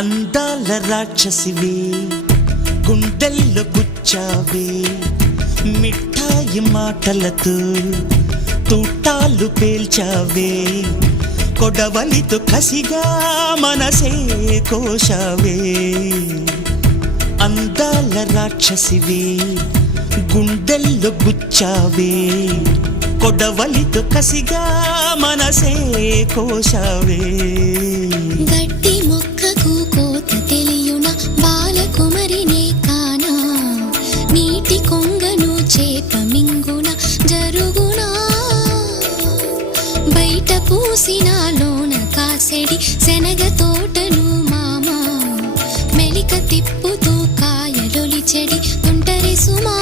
అందాల రాక్షసివే గుండెల్లో గుచ్చావే మిఠాయి మాటలతో తూటాలు పేల్చావే కొడవలితో కసిగా మనసే కోశావే అందాల రాక్షసివే గుండెల్లో గుచ్చావే కొడవలితో కసిగా మనసే కోశావే గట్టి మొక్కకు కోత తెలియున బాలకుమరినే కానా నీటి కొంగను చేప మింగున జరుగునా బయట పూసినాలోన కాసెడి శనగ తోటను మామా మెలిక తిప్పుతూ కాయలొలి చెడి తుంటరి సుమా